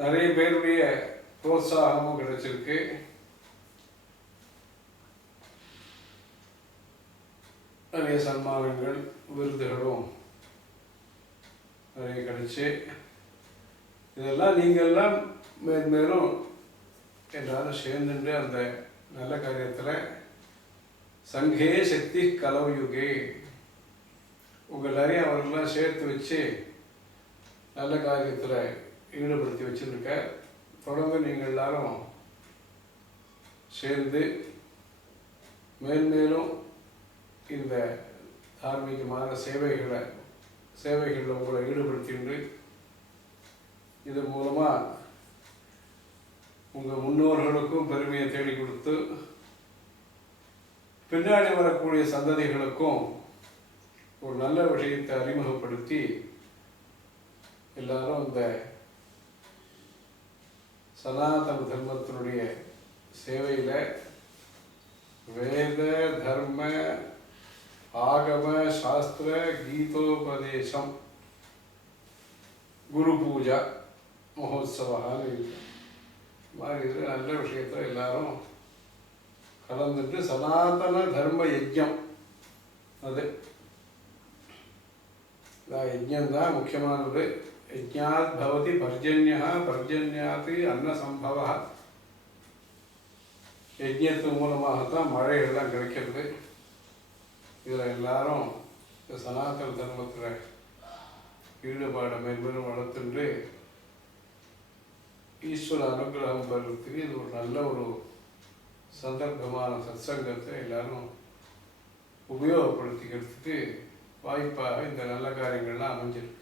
நிறைய பேருடைய புரோத்சாகமும் கிடைச்சிருக்கு. நிறைய சன்மானங்கள் விருதுகளும் நிறைய கிடைச்சி, இதெல்லாம் நீங்கள்லாம் மேலும் எல்லாரும் சேர்ந்துட்டு அந்த நல்ல காரியத்தில் சங்கே சக்தி கலவுயுகே உங்கள் எல்லாரையும் அவர்களெலாம் சேர்த்து வச்சு நல்ல காரியத்தில் ஈடுபடுத்தி வச்சுருக்க. தொடர்ந்து நீங்கள் எல்லாரும் சேர்ந்து மேன்மேலும் இந்த தார்மீகமான சேவைகளில் உங்களை ஈடுபடுத்திண்டு இதன் மூலமாக உங்கள் முன்னோர்களுக்கும் பெருமையை தேடி கொடுத்து பின்னாடி வரக்கூடிய சந்ததிகளுக்கும் ஒரு நல்ல விஷயத்தை அறிமுகப்படுத்தி எல்லாரும் இந்த சனாதன தர்மத்தினுடைய சேவையில் வேத தர்ம ஆகம சாஸ்திர கீதோபதேசம் குரு பூஜா மகோத்சவான்னு மாதிரி இது நல்ல விஷயத்தில் எல்லாரும் கலந்துட்டு சனாதன தர்ம யஜ்யம் அது யஜ்யம்தான் முக்கியமானது. யஜ்ஞாத் பவதி பர்ஜன்யா பர்ஜன்யாத் அன்னசம்பவ. யஜ்யத்து மூலமாகத்தான் மழைகள்லாம் கிடைக்கிறது. இதில் எல்லாரும் இந்த சனாதன தர்மத்தில் ஈடுபாடை மேன்மேலும் வளர்த்துண்டு ஈஸ்வர அனுகிரகம் பெறுறதுக்கு இது ஒரு நல்ல ஒரு சந்தர்ப்பமான சத்சங்கத்தை எல்லாரும் உபயோகப்படுத்திக்கிறதுக்கு வாய்ப்பாக இந்த நல்ல காரியங்கள்லாம் அமைஞ்சிருக்கு.